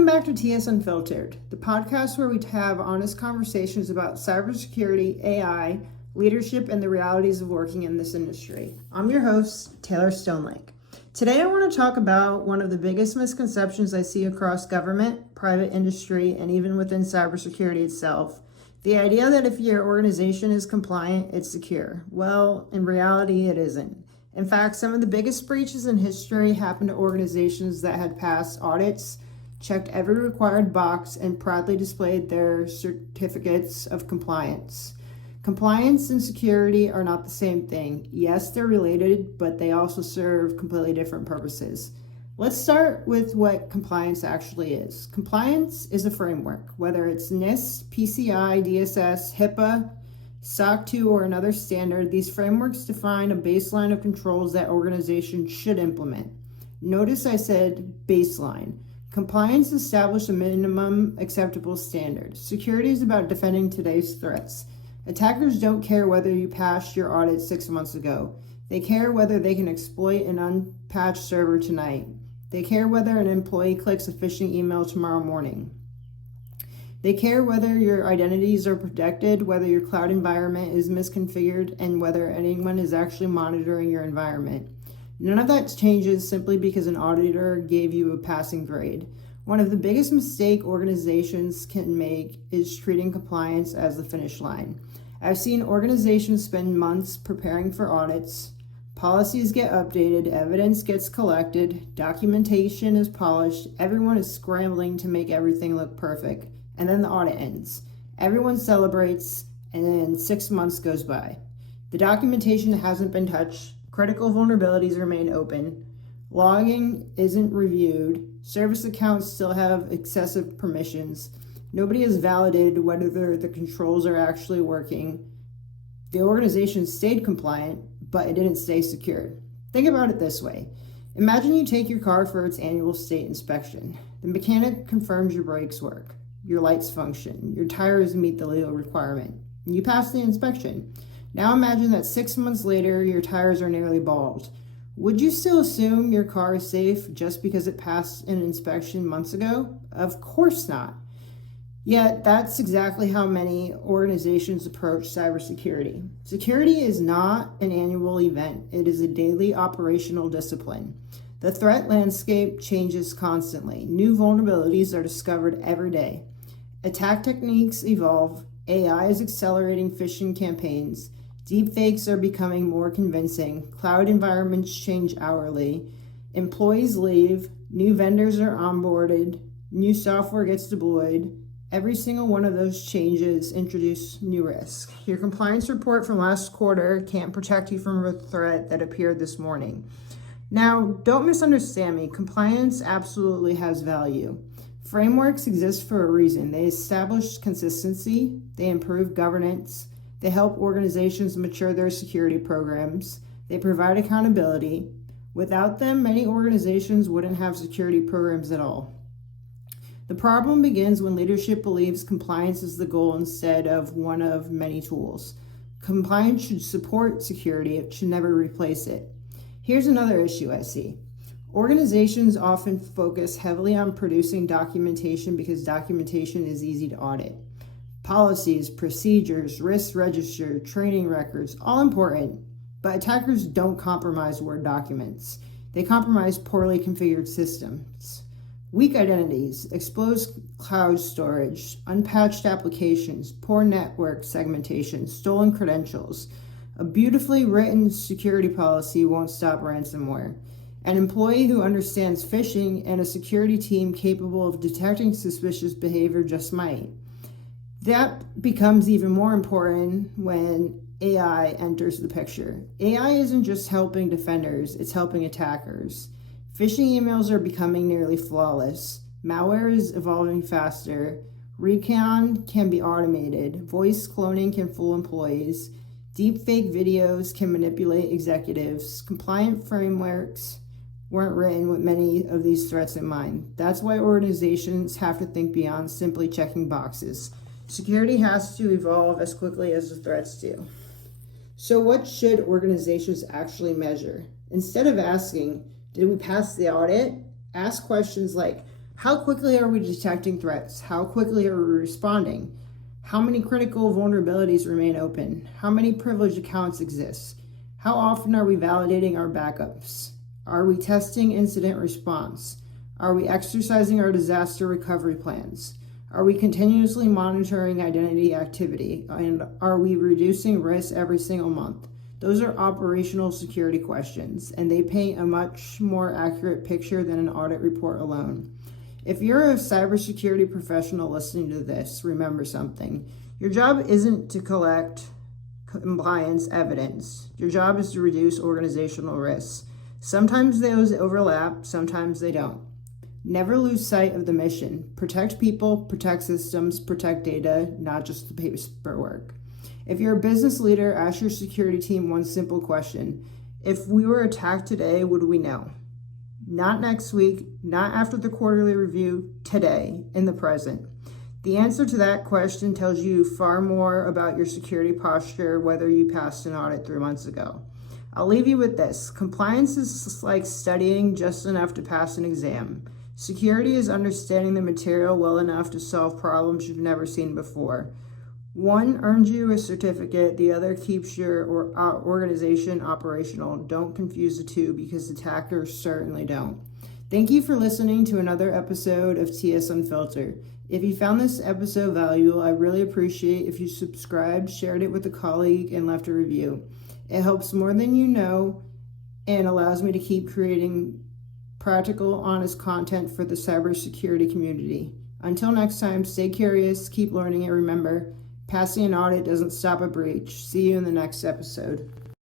Welcome back to TS Unfiltered, the podcast where we have honest conversations about cybersecurity, AI, leadership, and the realities of working in this industry. I'm your host, Taylor Stonelake. Today I want to talk about one of the biggest misconceptions I see across government, private industry, and even within cybersecurity itself. The idea that if your organization is compliant, it's secure. Well, in reality, it isn't. In fact, some of the biggest breaches in history happened to organizations that had passed audits, checked every required box, and proudly displayed their certificates of compliance. Compliance and security are not the same thing. Yes, they're related, but they also serve completely different purposes. Let's start with what compliance actually is. Compliance is a framework, whether it's NIST, PCI, DSS, HIPAA, SOC 2, or another standard. These frameworks define a baseline of controls that organizations should implement. Notice I said baseline. Compliance establishes a minimum acceptable standard. Security is about defending today's threats. Attackers don't care whether you passed your audit 6 months ago. They care whether they can exploit an unpatched server tonight. They care whether an employee clicks a phishing email tomorrow morning. They care whether your identities are protected, whether your cloud environment is misconfigured, and whether anyone is actually monitoring your environment. None of that changes simply because an auditor gave you a passing grade. One of the biggest mistakes organizations can make is treating compliance as the finish line. I've seen organizations spend months preparing for audits. Policies get updated, evidence gets collected, documentation is polished, everyone is scrambling to make everything look perfect, and then the audit ends. Everyone celebrates, and then 6 months goes by. The documentation hasn't been touched. Critical vulnerabilities remain open. Logging isn't reviewed. Service accounts still have excessive permissions. Nobody has validated whether the controls are actually working. The organization stayed compliant, but it didn't stay secure. Think about it this way. Imagine you take your car for its annual state inspection. The mechanic confirms your brakes work, your lights function, your tires meet the legal requirement, and you pass the inspection. Now imagine that 6 months later, your tires are nearly bald. Would you still assume your car is safe just because it passed an inspection months ago? Of course not. Yet, that's exactly how many organizations approach cybersecurity. Security is not an annual event. It is a daily operational discipline. The threat landscape changes constantly. New vulnerabilities are discovered every day. Attack techniques evolve. AI is accelerating phishing campaigns. Deepfakes are becoming more convincing. Cloud environments change hourly. Employees leave. New vendors are onboarded. New software gets deployed. Every single one of those changes introduce new risk. Your compliance report from last quarter can't protect you from a threat that appeared this morning. Now, don't misunderstand me. Compliance absolutely has value. Frameworks exist for a reason. They establish consistency. They improve governance. They help organizations mature their security programs. They provide accountability. Without them, many organizations wouldn't have security programs at all. The problem begins when leadership believes compliance is the goal instead of one of many tools. Compliance should support security, it should never replace it. Here's another issue I see. Organizations often focus heavily on producing documentation because documentation is easy to audit. Policies, procedures, risk register, training records, all important, but attackers don't compromise Word documents. They compromise poorly configured systems. Weak identities, exposed cloud storage, unpatched applications, poor network segmentation, stolen credentials. A beautifully written security policy won't stop ransomware. An employee who understands phishing and a security team capable of detecting suspicious behavior just might. That becomes even more important when AI enters the picture. AI isn't just helping defenders, it's helping attackers. Phishing emails are becoming nearly flawless. Malware is evolving faster. Recon can be automated. Voice cloning can fool employees. Deepfake videos can manipulate executives. Compliant frameworks weren't written with many of these threats in mind. That's why organizations have to think beyond simply checking boxes. Security has to evolve as quickly as the threats do. So what should organizations actually measure? Instead of asking, did we pass the audit? Ask questions like, How quickly are we detecting threats? How quickly are we responding? How many critical vulnerabilities remain open? How many privileged accounts exist? How often are we validating our backups? Are we testing incident response? Are we exercising our disaster recovery plans? Are we continuously monitoring identity activity? And are we reducing risk every single month? Those are operational security questions, and they paint a much more accurate picture than an audit report alone. If you're a cybersecurity professional listening to this, remember something. Your job isn't to collect compliance evidence. Your job is to reduce organizational risks. Sometimes those overlap, sometimes they don't. Never lose sight of the mission. Protect people, protect systems, protect data, not just the paperwork. If you're a business leader, ask your security team one simple question. If we were attacked today, would we know? Not next week, not after the quarterly review, today, in the present. The answer to that question tells you far more about your security posture, whether you passed an audit 3 months ago. I'll leave you with this. Compliance is like studying just enough to pass an exam. Security is understanding the material well enough to solve problems you've never seen before. One earns you a certificate, the other keeps your organization operational. Don't confuse the two because attackers certainly don't. Thank you for listening to another episode of TS Unfiltered. If you found this episode valuable, I really appreciate if you subscribed, shared it with a colleague, and left a review. It helps more than you know and allows me to keep creating practical, honest content for the cybersecurity community. Until next time, stay curious, keep learning, and remember, passing an audit doesn't stop a breach. See you in the next episode.